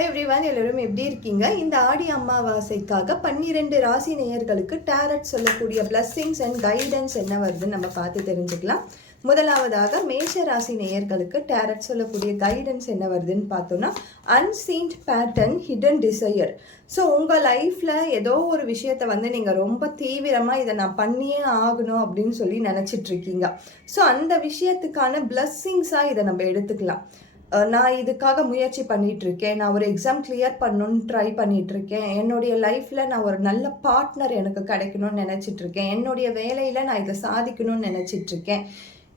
Hello everyone, எல்லோரும் எப்படி இருக்கீங்க? இந்த ஆடி அமாவாசைக்காக 12 ராசி நேயர்களுக்கு டேரட் சொல்லக்கூடிய பிளஸ்ஸிங்ஸ் அண்ட் கைடன்ஸ் என்ன வருதுன்னு நம்ம பார்த்து தெரிஞ்சுக்கலாம். முதலாவதாக மேஷ ராசி நேயர்களுக்கு டேரட் சொல்லக்கூடிய கைடன்ஸ் என்ன வருதுன்னு பார்த்தோம்னா, அன்சீன்ட் பேட்டர்ன் ஹிடன் டிசையர். ஸோ உங்கள் லைஃப்பில் ஏதோ ஒரு விஷயத்தை நீங்கள் ரொம்ப தீவிரமாக இதை நான் பண்ணியே ஆகணும் அப்படின்னு சொல்லி நினச்சிட்ருக்கீங்க. ஸோ அந்த விஷயத்துக்கான பிளஸ்ஸிங்ஸாக இதை நம்ம எடுத்துக்கலாம். நான் இதுக்காக முயற்சி பண்ணிகிட்ருக்கேன், நான் ஒரு எக்ஸாம் கிளியர் பண்ணணுன்னு ட்ரை பண்ணிகிட்ருக்கேன், என்னுடைய லைஃப்பில் நான் ஒரு நல்ல பார்ட்னர் எனக்கு கிடைக்கணும்னு நினச்சிட்ருக்கேன், என்னுடைய வேலையில் நான் இதை சாதிக்கணும்னு நினச்சிட்ருக்கேன்,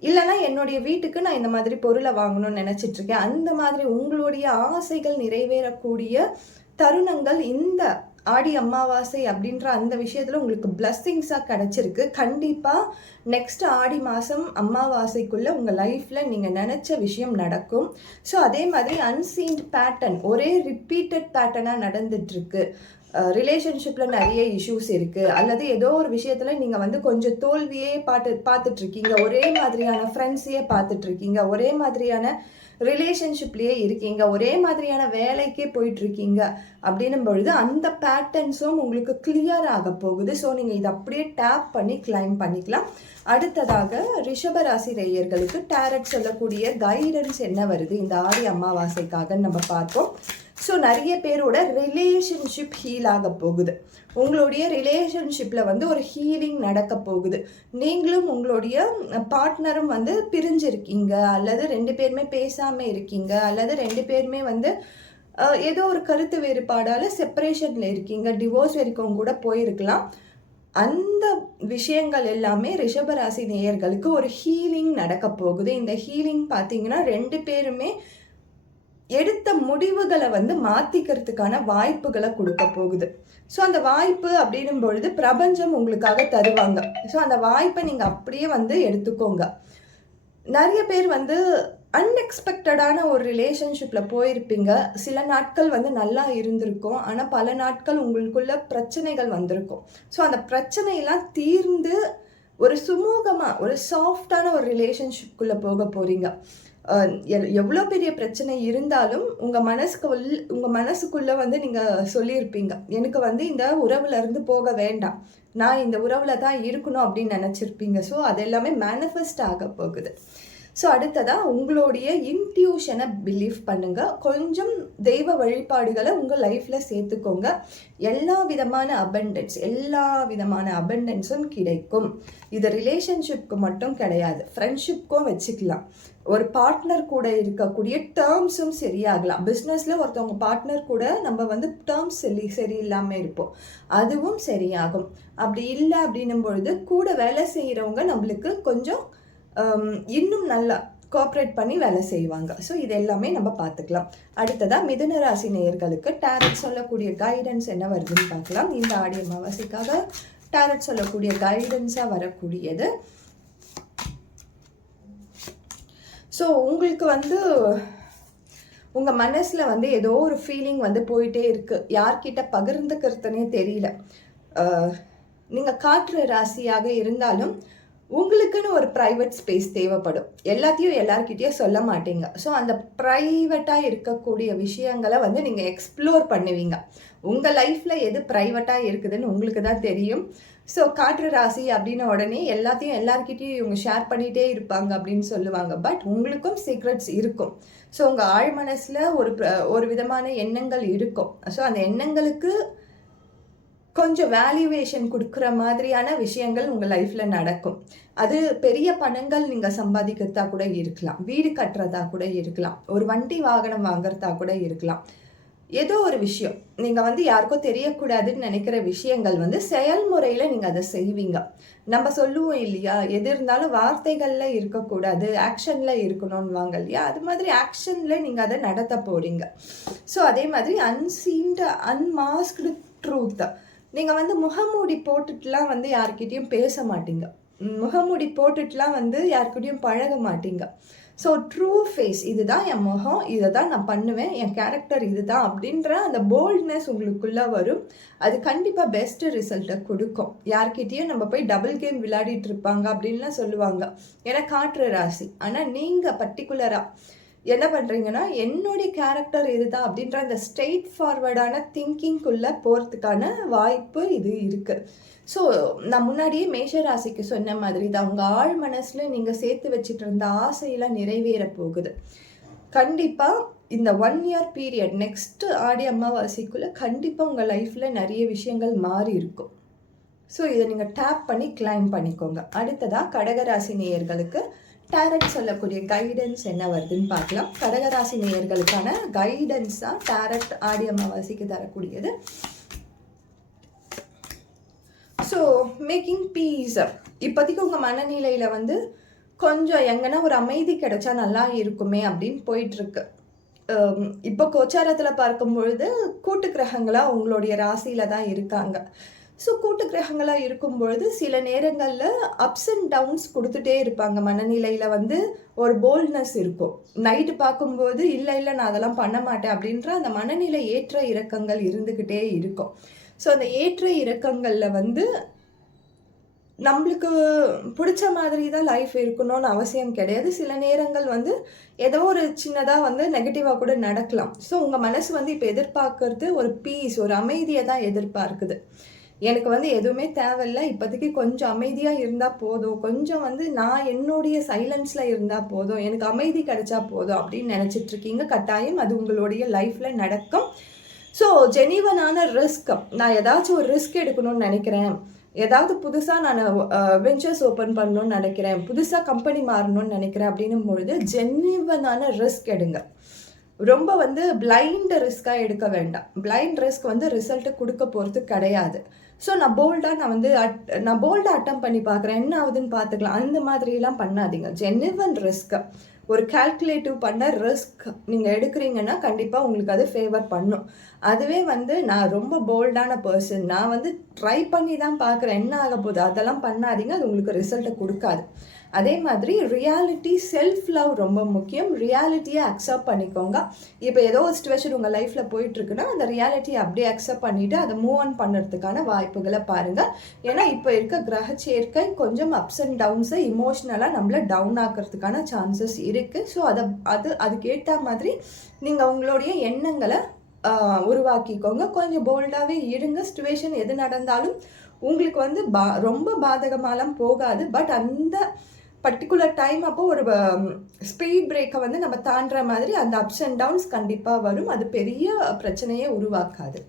இல்லைனா என்னுடைய வீட்டுக்கு நான் இந்த மாதிரி பொருளை வாங்கணும்னு நினச்சிட்ருக்கேன். அந்த மாதிரி உங்களுடைய ஆசைகள் நிறைவேறக்கூடிய தருணங்கள் இந்த ஆடி அமாவாசை அப்படின்ற அந்த விஷயத்தில் உங்களுக்கு பிளஸ்ஸிங்ஸாக கிடச்சிருக்கு. கண்டிப்பாக நெக்ஸ்ட் ஆடி மாதம் அமாவாசைக்குள்ளே உங்கள் லைஃப்பில் நீங்கள் நினச்ச விஷயம் நடக்கும். ஸோ அதே மாதிரி அன்சீன்ட் பேட்டர்ன் ஒரே ரிப்பீட்டட் பேட்டர்னாக நடந்துகிட்ருக்கு. ரிலேஷன்ஷிப்பில் நிறைய இஷ்யூஸ் இருக்குது, அல்லது ஏதோ ஒரு விஷயத்தில் நீங்கள் கொஞ்சம் தோல்வியே பார்த்துட்ருக்கீங்க, ஒரே மாதிரியான ஃப்ரெண்ட்ஸையே பார்த்துட்ருக்கீங்க, ஒரே மாதிரியான ரிலேஷன்ஷிப்லேயே இருக்கீங்க, ஒரே மாதிரியான வேலைக்கே போயிட்டுருக்கீங்க அப்படின்னும் பொழுது அந்த பேட்டர்ன்ஸும் உங்களுக்கு கிளியர் ஆக போகுது. ஸோ நீங்கள் இதை அப்படியே டேப் பண்ணி கிளைம் பண்ணிக்கலாம். அடுத்ததாக ரிஷபராசி நேயர்களுக்கு டேரட் சொல்லக்கூடிய கைடன்ஸ் என்ன வருது இந்த ஆடி அமாவாசைக்காக நம்ம பார்ப்போம். ஸோ நிறைய பேரோட ரிலேஷன்ஷிப் ஹீல் ஆக போகுது. உங்களுடைய ரிலேஷன்ஷிப்பில் ஒரு ஹீலிங் நடக்க போகுது. நீங்களும் உங்களுடைய பார்ட்னரும் பிரிஞ்சிருக்கீங்க, அல்லது 2 பேருமே பேசாமல் இருக்கீங்க, அல்லது 2 பேருமே ஏதோ ஒரு கருத்து வேறுபாடால் செப்பரேஷனில் இருக்கீங்க, டிவோர்ஸ் வரைக்கும் கூட போயிருக்கலாம். அந்த விஷயங்கள் எல்லாமே ரிஷபராசி நேயர்களுக்கு ஒரு ஹீலிங் நடக்க போகுது. இந்த ஹீலிங் பார்த்தீங்கன்னா 2 பேருமே எடுத்த முடிவுகளை மாற்றிக்கிறதுக்கான வாய்ப்புகளை கொடுக்க போகுது. ஸோ அந்த வாய்ப்பு அப்படின்னும் பொழுது பிரபஞ்சம் உங்களுக்காக தருவாங்க. ஸோ அந்த வாய்ப்பை நீங்கள் அப்படியே எடுத்துக்கோங்க. நிறைய பேர் அன்எக்ஸ்பெக்டடான ஒரு ரிலேஷன்ஷிப்பில் போயிருப்பீங்க. சில நாட்கள் நல்லா இருந்திருக்கும், ஆனால் பல நாட்கள் உங்களுக்குள்ள பிரச்சனைகள் வந்திருக்கும். ஸோ அந்த பிரச்சனையெல்லாம் தீர்ந்து ஒரு சுமூகமாக ஒரு சாஃப்டான ஒரு ரிலேஷன்ஷிப்குள்ளே போக போகிறீங்க. எவ்வளோ பெரிய பிரச்சனை இருந்தாலும் உங்கள் மனசுக்குள்ளே நீங்கள் சொல்லியிருப்பீங்க, எனக்கு இந்த உறவுலேருந்து போக வேண்டாம், நான் இந்த உறவில் தான் இருக்கணும் அப்படின்னு நினச்சிருப்பீங்க. ஸோ அது எல்லாமே மேனிஃபெஸ்ட் ஆக போகுது. ஸோ அடுத்ததாக உங்களுடைய இன்ட்யூஷனை பிலீவ் பண்ணுங்கள். கொஞ்சம் தெய்வ வழிபாடுகளை உங்கள் லைஃப்பில் சேர்த்துக்கோங்க. எல்லா விதமான அபண்டன்ஸும் கிடைக்கும். இது ரிலேஷன்ஷிப்க்கு மட்டும் கிடையாது, ஃப்ரெண்ட்ஷிப்க்கும் வச்சுக்கலாம். ஒரு பார்ட்னர் கூட இருக்கக்கூடிய டேர்ம்ஸும் சரியாகலாம். பிஸ்னஸில் ஒருத்தவங்க பார்ட்னர் கூட நம்ம டேர்ம்ஸ் சரியில்லாமல் இருப்போம், அதுவும் சரியாகும். அப்படி இல்லை அப்படின்னும் பொழுது கூட வேலை செய்கிறவங்க நம்மளுக்கு கொஞ்சம் இன்னும் நல்லா கோஆப்ரேட் பண்ணி வேலை செய்வாங்க. ஸோ இது எல்லாமே நம்ம பார்த்துக்கலாம். அடுத்ததாக மிதுன ராசி நேயர்களுக்கு டேரட் சொல்லக்கூடிய கைடன்ஸ் என்ன வருதுன்னு பார்க்கலாம். இந்த ஆடி அமாவாசைக்காக டேரட் சொல்லக்கூடிய கைடன்ஸாக வரக்கூடியது. ஸோ உங்களுக்கு உங்கள் மனசில் ஏதோ ஒரு ஃபீலிங் போயிட்டே இருக்குது, யார்கிட்ட பகிர்ந்துக்கிறதுனே தெரியல. நீங்கள் காற்று ராசியாக இருந்தாலும் உங்களுக்குன்னு ஒரு ப்ரைவேட் ஸ்பேஸ் தேவைப்படும். எல்லாத்தையும் எல்லார்கிட்டயும் சொல்ல மாட்டீங்க. ஸோ அந்த ப்ரைவேட்டாக இருக்கக்கூடிய விஷயங்களை நீங்கள் எக்ஸ்ப்ளோர் பண்ணுவீங்க. உங்கள் லைஃப்பில் எது ப்ரைவேட்டாக இருக்குதுன்னு உங்களுக்கு தான் தெரியும். ஸோ காற்று ராசி அப்படின்ன உடனே எல்லாத்தையும் எல்லார்கிட்டையும் இவங்க ஷேர் பண்ணிகிட்டே இருப்பாங்க அப்படின்னு சொல்லுவாங்க. பட் உங்களுக்கும் சீக்ரெட்ஸ் இருக்கும். ஸோ உங்கள் ஆழ் மனசில் ஒரு விதமான எண்ணங்கள் இருக்கும். ஸோ அந்த எண்ணங்களுக்கு கொஞ்சம் வேல்யூவேஷன் கொடுக்குற மாதிரியான விஷயங்கள் உங்கள் லைஃப்பில் நடக்கும். அது பெரிய பணங்கள் நீங்கள் சம்பாதிக்கிறதா கூட இருக்கலாம், வீடு கட்டுறதா கூட இருக்கலாம், ஒரு வண்டி வாகனம் வாங்குறதா கூட இருக்கலாம். ஏதோ ஒரு விஷயம் நீங்கள் யாருக்கோ தெரியக்கூடாதுன்னு நினைக்கிற விஷயங்கள் செயல்முறையில் நீங்கள் அதை செய்வீங்க. நம்ம சொல்லுவோம் இல்லையா, எது இருந்தாலும் வார்த்தைகளில் இருக்கக்கூடாது, ஆக்ஷனில் இருக்கணும்னு வாங்க இல்லையா, அது மாதிரி ஆக்ஷனில் நீங்கள் அதை நடத்த போகிறீங்க. ஸோ அதே மாதிரி அன்சீன்டு அன்மாஸ்க்டு ட்ரூத். நீங்கள் முகமூடி போட்டுட்டுலாம் யார்கிட்டையும் பேச மாட்டீங்க, முகமூடி போட்டுட்டுலாம் யார்கிட்டையும் பழக மாட்டீங்க. ஸோ ட்ரூ ஃபேஸ், இதுதான் என் முகம், இதை தான் நான் பண்ணுவேன், என் கேரக்டர் இதுதான் அப்படின்ற அந்த போல்ட்னஸ் உங்களுக்குள்ளே வரும். அது கண்டிப்பாக பெஸ்ட்டு ரிசல்ட்டை கொடுக்கும். யார்கிட்டையும் நம்ம போய் டபுள் கேம் விளையாடிட்டு இருப்பாங்க அப்படின்லாம் சொல்லுவாங்க, ஏன்னா காற்று ராசி. ஆனால் நீங்கள் பர்டிகுலராக என்ன பண்ணுறீங்கன்னா, என்னுடைய கேரக்டர் இதுதான் அப்படின்ற அந்த ஸ்ட்ரெயிட் ஃபார்வர்டான திங்கிங்குள்ளே போகிறதுக்கான வாய்ப்பு இது இருக்குது. ஸோ நான் முன்னாடியே மேஷ ராசிக்கு சொன்ன மாதிரி தான், உங்கள் ஆழ் மனசில் நீங்கள் சேர்த்து வச்சுட்டு இருந்த ஆசையெல்லாம் நிறைவேற போகுது. கண்டிப்பாக இந்த 1 இயர் பீரியட் நெக்ஸ்ட்டு ஆடி அமாவாசைக்குள்ளே கண்டிப்பாக உங்கள் லைஃப்பில் நிறைய விஷயங்கள் மாறி இருக்கும். ஸோ இதை நீங்கள் டேப் பண்ணி கிளைம் பண்ணிக்கோங்க. அடுத்ததாக கடகராசி நேயர்களுக்கு டேரட் சொல்லக்கூடிய கைடன்ஸ் என்ன வருதுன்னு பார்க்கலாம். கடகராசி நேயர்களுக்கான கைடன்ஸாக டேரட் ஆடி அமாவாசைக்கு தரக்கூடியது. So making peace. இப்போதைக்கு உங்கள் மனநிலையில் வந்து கொஞ்சம் எங்கன்னா ஒரு அமைதி கிடைச்சா நல்லா இருக்குமே அப்படின்னு போயிட்டுருக்கு. இப்போ கோச்சாரத்தில் பார்க்கும்பொழுது கூட்டு கிரகங்களாக உங்களுடைய ராசியில் தான் இருக்காங்க. ஸோ கூட்டு கிரகங்களாக இருக்கும்பொழுது சில நேரங்களில் அப்ஸ் அண்ட் டவுன்ஸ் கொடுத்துட்டே இருப்பாங்க. மனநிலையில் வந்து ஒரு போல்ட்னஸ் இருக்கும். நைட்டு பார்க்கும்போது இல்லை நான் அதெல்லாம் பண்ண மாட்டேன் அப்படின்ற அந்த மனநிலை ஏற்ற இறக்கங்கள் இருந்துக்கிட்டே இருக்கும். ஸோ அந்த ஏற்ற இறக்கங்களில் வந்து நம்மளுக்கு பிடிச்ச மாதிரி தான் லைஃப் இருக்கணும்னு அவசியம் கிடையாது. சில நேரங்கள் வந்து ஏதோ ஒரு சின்னதாக வந்து நெகட்டிவாக கூட நடக்கலாம். ஸோ உங்கள் மனசு வந்து இப்போ எதிர்பார்க்கறது ஒரு பீஸ், ஒரு அமைதியை தான் எதிர்பார்க்குது. எனக்கு வந்து எதுவுமே தேவையில்லை, இப்போதைக்கு கொஞ்சம் அமைதியாக இருந்தால் போதும், கொஞ்சம் வந்து நான் என்னுடைய சைலன்ஸில் இருந்தால் போதும், எனக்கு அமைதி கிடைச்சா போதும் அப்படின்னு நினச்சிட்ருக்கீங்க. கட்டாயம் அது உங்களுடைய லைஃப்பில் நடக்கும். ஸோ ஜெனிவனான ரிஸ்க், நான் ஏதாச்சும் ஒரு ரிஸ்க் எடுக்கணும்னு நினைக்கிறேன், ஏதாவது புதுசாக நான் வெஞ்சர்ஸ் ஓப்பன் பண்ணணும்னு நினைக்கிறேன், புதுசாக கம்பெனி மாறணும்னு நினைக்கிறேன் அப்படின்னும் பொழுது ஜெனிவனான ரிஸ்க் எடுங்க. ரொம்ப வந்து பிளைண்ட் ரிஸ்க்காக எடுக்க வேண்டாம். பிளைண்ட் ரிஸ்க் வந்து ரிசல்ட்டு கொடுக்க போகிறது கிடையாது. ஸோ நான் போல்டாக அட்டம் பண்ணி பார்க்குறேன், என்ன ஆகுதுன்னு பார்த்துக்கலாம், அந்த மாதிரிலாம் பண்ணாதீங்க. ஜெனிவன் ரிஸ்க், ஒரு கால்குலேட்டிவ் பண்ண ரிஸ்க் நீங்கள் எடுக்கிறீங்கன்னா கண்டிப்பாக உங்களுக்கு அது ஃபேவர் பண்ணும். அதுவே வந்து நான் ரொம்ப போல்டான பர்சன், நான் வந்து ட்ரை பண்ணி தான் பார்க்குறேன், என்ன ஆக போகுது, அதெல்லாம் பண்ணாதீங்க. அது உங்களுக்கு ரிசல்ட்டை கொடுக்காது. அதே மாதிரி ரியாலிட்டி, செல்ஃப் லவ் ரொம்ப முக்கியம். ரியாலிட்டியை அக்செப்ட் பண்ணிக்கோங்க. இப்போ ஏதோ ஒரு சிச்சுவேஷன் உங்கள் லைஃப்பில் போயிட்டுருக்குன்னா அந்த ரியாலிட்டியை அப்படியே அக்செப்ட் பண்ணிவிட்டு அதை மூவ் ஆன் பண்ணுறதுக்கான வாய்ப்புகளை பாருங்கள். ஏன்னா இப்போ இருக்க கிரக சேர்க்கை கொஞ்சம் அப்ஸ் அண்ட் டவுன்ஸை இமோஷ்னலாக நம்மளை டவுன் ஆக்கிறதுக்கான சான்சஸ் இருக்குது. ஸோ அதுக்கேற்ற மாதிரி நீங்கள் உங்களுடைய எண்ணங்களை உருவாக்கிக்கோங்க. கொஞ்சம் போல்டாகவே இருங்க. சிச்சுவேஷன் எது நடந்தாலும் உங்களுக்கு வந்து ரொம்ப பாதகமாலாம் போகாது. பட் அந்த பர்டிகுலர் டைம் அப்போ ஒரு ஸ்பீட் பிரேக்கை வந்து நம்ம தாண்டுற மாதிரி அந்த அப்ஸ் அண்ட் டவுன்ஸ் கண்டிப்பாக வரும். அது பெரிய பிரச்சனையே உருவாக்காது.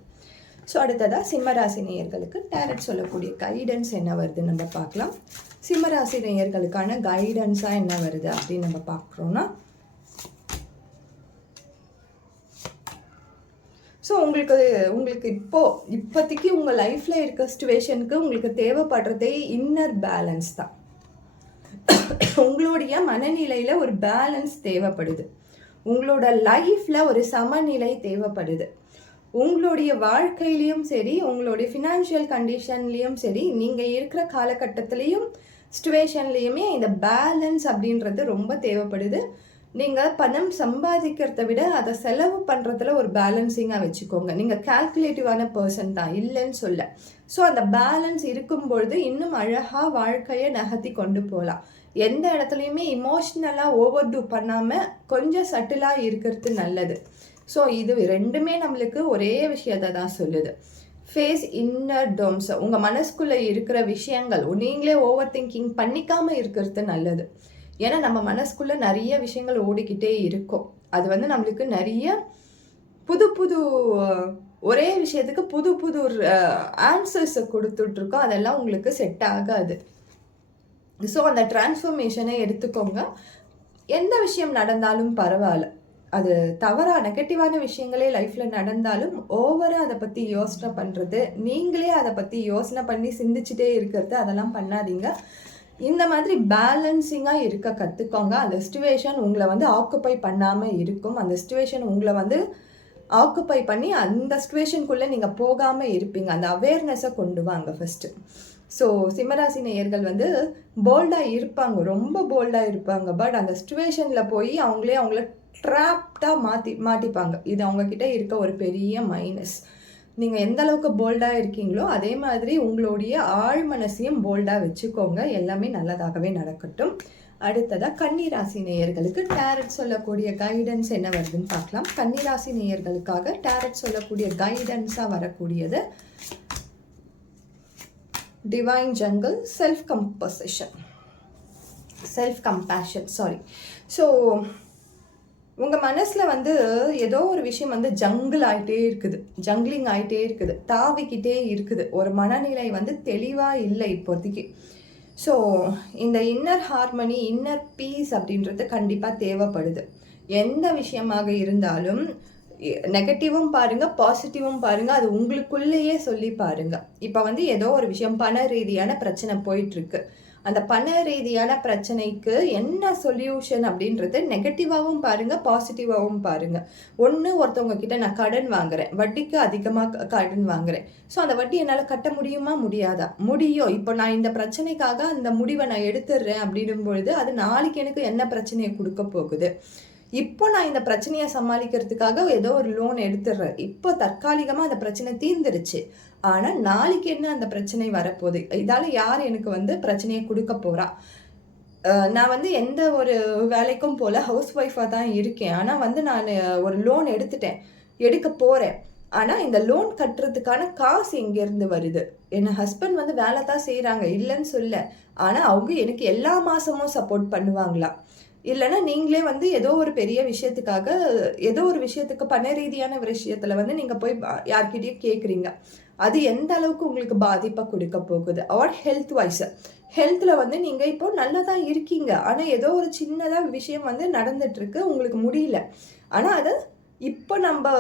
ஸோ அடுத்ததாக சிம்மராசி நேயர்களுக்கு டேரட் சொல்லக்கூடிய கைடன்ஸ் என்ன வருதுன்னு நம்ம பார்க்கலாம். சிம்மராசி நேயர்களுக்கான கைடன்ஸாக என்ன வருது அப்படின்னு நம்ம பார்க்குறோன்னா, ஸோ உங்களுக்கு இப்போதைக்கு உங்கள் லைஃப்பில் இருக்க சிச்சுவேஷனுக்கு உங்களுக்கு தேவைப்படுறதே இன்னர் பேலன்ஸ் தான். உங்களுடைய மனநிலையில் ஒரு பேலன்ஸ் தேவைப்படுது. உங்களோட லைஃப்பில் ஒரு சமநிலை தேவைப்படுது. உங்களுடைய வாழ்க்கையிலையும் சரி, உங்களுடைய ஃபினான்ஷியல் கண்டிஷன்லேயும் சரி, நீங்கள் இருக்கிற காலகட்டத்திலையும் சிச்சுவேஷன்லேயுமே இந்த பேலன்ஸ் அப்படின்றது ரொம்ப தேவைப்படுது. நீங்கள் பணம் சம்பாதிக்கிறத விட அதை செலவு பண்ணுறதுல ஒரு பேலன்சிங்காக வச்சுக்கோங்க. நீங்கள் கால்குலேட்டிவான பர்சன் தான், இல்லைன்னு சொல்ல. ஸோ அந்த பேலன்ஸ் இருக்கும்பொழுது இன்னும் அழகாக வாழ்க்கையை நகர்த்தி கொண்டு போகலாம். எந்த இடத்துலையுமே இமோஷ்னலாக ஓவர் டூ பண்ணாமல் கொஞ்சம் சட்டிலாக இருக்கிறது நல்லது. ஸோ இது ரெண்டுமே நம்மளுக்கு ஒரே விஷயத்தை தான் சொல்லுது. ஃபேஸ் இன்னர் டோம்ஸ், உங்கள் மனசுக்குள்ளே இருக்கிற விஷயங்கள் நீங்களே ஓவர் திங்கிங் பண்ணிக்காமல் இருக்கிறது நல்லது. ஏன்னா நம்ம மனசுக்குள்ளே நிறைய விஷயங்கள் ஓடிக்கிட்டே இருக்கும். அது வந்து நம்மளுக்கு நிறைய புது ஒரே விஷயத்துக்கு புது ஆன்சர்ஸை கொடுத்துட்ருக்கோம். அதெல்லாம் உங்களுக்கு செட் ஆகாது. ஸோ அந்த டிரான்ஸ்ஃபர்மேஷனை எடுத்துக்கோங்க. எந்த விஷயம் நடந்தாலும் பரவாயில்ல, அது தவறாக நெகட்டிவான விஷயங்களே லைஃப்பில் நடந்தாலும் ஓவராக அதை பற்றி யோசனை பண்ணுறது, நீங்களே அதை பற்றி யோசனை பண்ணி சிந்திச்சுட்டே இருக்கிறது, அதெல்லாம் பண்ணாதீங்க. இந்த மாதிரி பேலன்சிங்காக இருக்க கற்றுக்கோங்க. அந்த சிச்சுவேஷன் உங்களை வந்து ஆக்குப்பை பண்ணாமல் இருக்கும். அந்த சிச்சுவேஷன் உங்களை வந்து ஆக்குப்பை பண்ணி அந்த சிச்சுவேஷனுக்குள்ளே நீங்கள் போகாமல் இருப்பீங்க. அந்த அவேர்னஸை கொண்டு வாங்க ஃபஸ்ட்டு. ஸோ சிம்மராசி நேயர்கள் வந்து போல்டாக இருப்பாங்க, ரொம்ப போல்டாக இருப்பாங்க. பட் அந்த சிச்சுவேஷனில் போய் அவங்கள ட்ராப்டாக மாட்டிப்பாங்க. இது அவங்கக்கிட்ட இருக்க ஒரு பெரிய மைனஸ். நீங்கள் எந்த அளவுக்கு போல்டாக இருக்கீங்களோ அதே மாதிரி உங்களுடைய ஆழ் மனசையும் போல்டாக வச்சுக்கோங்க. எல்லாமே நல்லதாகவே நடக்கட்டும். அடுத்ததாக கன்னிராசி நேயர்களுக்கு டேரட் சொல்லக்கூடிய கைடன்ஸ் என்ன வருதுன்னு பார்க்கலாம். கன்னிராசி நேயர்களுக்காக டேரட் சொல்லக்கூடிய கைடன்ஸாக வரக்கூடியது divine jungle, self compassion. So உங்கள் மனசில் ஏதோ ஒரு விஷயம் ஜங்கிளிங் ஆகிட்டே இருக்குது, தாவிக்கிட்டே இருக்குது. ஒரு மனநிலை தெளிவாக இல்லை இப்போதைக்கு. ஸோ இந்த இன்னர் ஹார்மனி, இன்னர் பீஸ் அப்படின்றது கண்டிப்பாக தேவைப்படுது. எந்த விஷயமாக இருந்தாலும் நெகட்டிவும் பாருங்கள், பாசிட்டிவும் பாருங்கள், அது உங்களுக்குள்ளேயே சொல்லி பாருங்கள். இப்போ ஏதோ ஒரு விஷயம் பண ரீதியான பிரச்சனை போயிட்டுருக்கு. அந்த பண ரீதியான பிரச்சனைக்கு என்ன சொல்யூஷன் அப்படின்றது நெகட்டிவாகவும் பாருங்கள், பாசிட்டிவாகவும் பாருங்கள். ஒருத்தவங்க கிட்ட நான் கடன் வாங்குறேன், வட்டிக்கு அதிகமாக கடன் வாங்குறேன். ஸோ அந்த வட்டி என்னால் கட்ட முடியுமா, முடியாதா? முடியும். இப்போ நான் இந்த பிரச்சனைக்காக அந்த முடிவை நான் எடுத்துடுறேன் அப்படின்னும் பொழுது அது நாளைக்கு எனக்கு என்ன பிரச்சனையை கொடுக்க போகுது? இப்போ நான் இந்த பிரச்சனையை சமாளிக்கிறதுக்காக ஏதோ ஒரு லோன் எடுத்துடுறேன். இப்போ தற்காலிகமாக அந்த பிரச்சனை தீர்ந்துருச்சு. ஆனால் நாளைக்கு என்ன அந்த பிரச்சனை வரப்போகுது? இதால் யார் எனக்கு பிரச்சனையை கொடுக்க போகிறா? நான் எந்த ஒரு வேலைக்கும் போல் ஹவுஸ் ஒய்ஃபாக தான் இருக்கேன். ஆனால் நான் ஒரு லோன் எடுக்க போகிறேன். ஆனால் இந்த லோன் கட்டுறதுக்கான காசு எங்கேருந்து வருது? என் ஹஸ்பண்ட் வேலை தான் செய்கிறாங்க, இல்லைன்னு சொல்ல. ஆனால் அவங்க எனக்கு எல்லா மாதமும் சப்போர்ட் பண்ணுவாங்களா? இல்லைன்னா நீங்களே ஏதோ ஒரு பெரிய விஷயத்துக்காக, ஏதோ ஒரு விஷயத்துக்கு பண ரீதியான விஷயத்தில் நீங்கள் போய் யார்கிட்டயும் கேட்குறீங்க. அது எந்த அளவுக்கு உங்களுக்கு பாதிப்பை கொடுக்க போகுது? ஆர் ஹெல்த்தில் நீங்கள் இப்போ நல்லா தான் இருக்கீங்க, ஆனால் ஏதோ ஒரு சின்னதாக விஷயம் நடந்துட்டுருக்கு, உங்களுக்கு முடியல. ஆனால் அதை இப்போ நம்ம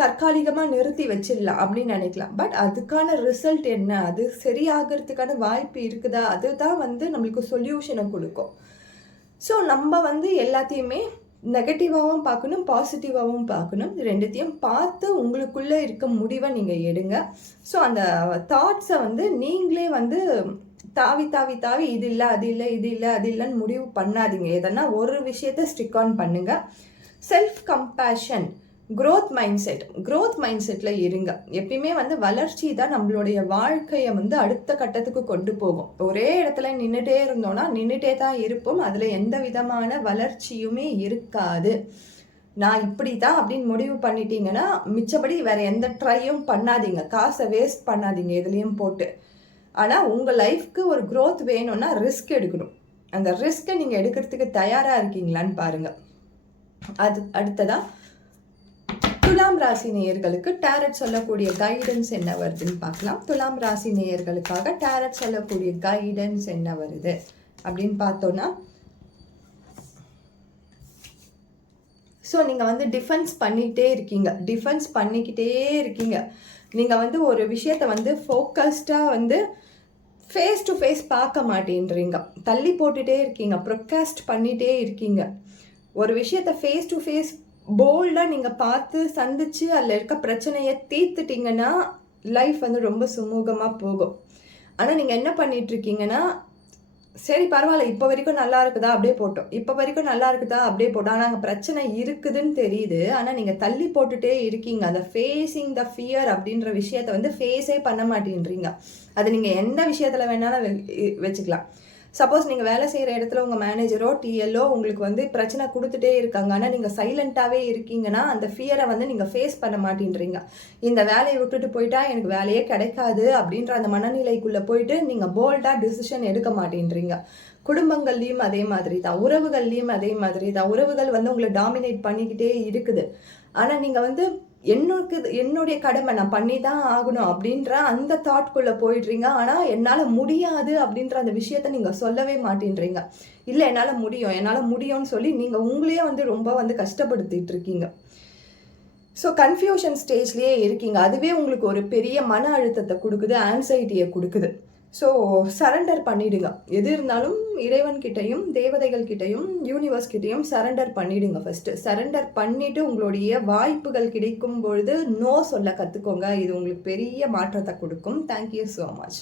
தற்காலிகமாக நிறுத்தி வச்சிடலாம் அப்படின்னு நினைக்கலாம். பட் அதுக்கான ரிசல்ட் என்ன? அது சரியாகிறதுக்கான வாய்ப்பு இருக்குதா? அதுதான் நம்மளுக்கு சொல்யூஷனை கொடுக்கும். ஸோ நம்ம எல்லாத்தையுமே நெகட்டிவாகவும் பார்க்கணும், பாசிட்டிவாகவும் பார்க்கணும். ரெண்டுத்தையும் பார்த்து உங்களுக்குள்ளே இருக்க முடிவை நீங்கள் எடுங்க. ஸோ அந்த தாட்ஸை நீங்களே தாவி தாவி தாவி இது இல்லை, அது இல்லை, இது இல்லை, அது இல்லைன்னு முடிவு பண்ணாதீங்க. எதனா ஒரு விஷயத்தை ஸ்டிக் ஆன் பண்ணுங்கள். Self compassion, growth mind settle இருங்க. எப்பயுமே வளர்ச்சி தான் நம்மளுடைய வாழ்க்கையை அடுத்த கட்டத்துக்கு கொண்டு போகும். ஒரே இடத்துல நின்றுட்டே இருந்தோம்னா நின்றுட்டே தான் இருப்போம். அதில் எந்த விதமான வளர்ச்சியுமே இருக்காது. நான் இப்படி தான் அப்படின்னு முடிவு பண்ணிட்டீங்கன்னா மிச்சப்படி வேற எந்த ட்ரையும் பண்ணாதீங்க, காசை வேஸ்ட் பண்ணாதீங்க எதுலேயும் போட்டு. ஆனால் உங்கள் லைஃப்க்கு ஒரு க்ரோத் வேணும்னா ரிஸ்க் எடுக்கணும். அந்த ரிஸ்க்கை நீங்கள் எடுக்கிறதுக்கு தயாராக இருக்கீங்களான்னு பாருங்கள். அடுத்ததாக துலாம் ராசி நேயர்களுக்கு டேரட் சொல்லக்கூடிய கைடன்ஸ் என்ன வருதுன்னு பார்க்கலாம். துலாம் ராசி நேயர்களுக்காக டேரட் சொல்லக்கூடிய கைடன்ஸ் என்ன வருது அப்படின்னு பார்த்தோன்னா, ஸோ நீங்கள் டிஃபென்ஸ் பண்ணிக்கிட்டே இருக்கீங்க. நீங்கள் ஒரு விஷயத்தை ஃபோக்கஸ்டாக ஃபேஸ் டு ஃபேஸ் பார்க்க மாட்டேன்றீங்க, தள்ளி போட்டுகிட்டே இருக்கீங்க, ப்ரொகாஸ்ட் பண்ணிகிட்டே இருக்கீங்க. ஒரு விஷயத்தை ஃபேஸ் டு ஃபேஸ் போல்டாக நீங்கள் பார்த்து சந்திச்சு அதில் இருக்க பிரச்சனையை தீர்த்துட்டிங்கன்னா லைஃப் ரொம்ப சுமூகமாக போகும். ஆனால் நீங்கள் என்ன பண்ணிகிட்ருக்கீங்கன்னா, சரி பரவாயில்ல, இப்போ வரைக்கும் நல்லா இருக்குதா அப்படியே போட்டோம், ஆனால் அங்கே பிரச்சனை இருக்குதுன்னு தெரியுது. ஆனால் நீங்கள் தள்ளி போட்டுகிட்டே இருக்கீங்க. அந்த ஃபேஸிங் த ஃபியர் அப்படின்ற விஷயத்தை ஃபேஸே பண்ண மாட்டேன்றீங்க. அது நீங்கள் எந்த விஷயத்தில் வேணாலும் வச்சுக்கலாம். சப்போஸ் நீங்கள் வேலை செய்கிற இடத்துல உங்கள் மேனேஜரோ டிஎல்லோ உங்களுக்கு பிரச்சனை கொடுத்துட்டே இருக்காங்க, ஆனால் நீங்கள் சைலண்ட்டாகவே இருக்கீங்கன்னா அந்த ஃபியரை நீங்கள் ஃபேஸ் பண்ண மாட்டேன்றீங்க. இந்த வேலையை விட்டுட்டு போயிட்டா எனக்கு வேலையே கிடைக்காது அப்படின்ற அந்த மனநிலைக்குள்ளே போயிட்டு நீங்கள் போல்டாக டிசிஷன் எடுக்க மாட்டேன்றீங்க. குடும்பங்கள்லேயும் அதே மாதிரி தான், உறவுகள்லேயும் அதே மாதிரி தான். உறவுகள் உங்களை டாமினேட் பண்ணிக்கிட்டே இருக்குது. ஆனால் நீங்கள் என்னுடைய கடமை நான் பண்ணி தான் ஆகணும் அப்படின்ற அந்த தாட்குள்ளே போயிடுறீங்க. ஆனால் என்னால் முடியாது அப்படின்ற அந்த விஷயத்த நீங்கள் சொல்லவே மாட்டேன்றீங்க. இல்லை என்னால் முடியும்னு சொல்லி நீங்கள் உங்களையே ரொம்ப கஷ்டப்படுத்திட்டு இருக்கீங்க. ஸோ கன்ஃபியூஷன் ஸ்டேஜ்லேயே இருக்கீங்க. அதுவே உங்களுக்கு ஒரு பெரிய மன அழுத்தத்தை கொடுக்குது, ஆன்சைட்டியை கொடுக்குது. ஸோ சரண்டர் பண்ணிவிடுங்க. எது இருந்தாலும் இறைவன்கிட்டையும் தேவதைகள்கிட்டையும் யூனிவர்ஸ்கிட்டையும் சரண்டர் பண்ணிவிடுங்க. ஃபஸ்ட்டு சரண்டர் பண்ணிவிட்டு உங்களுடைய வாய்ப்புகள் கிடைக்கும் பொழுது நோ சொல்ல கற்றுக்கோங்க. இது உங்களுக்கு பெரிய மாற்றத்தை கொடுக்கும். Thank you so much.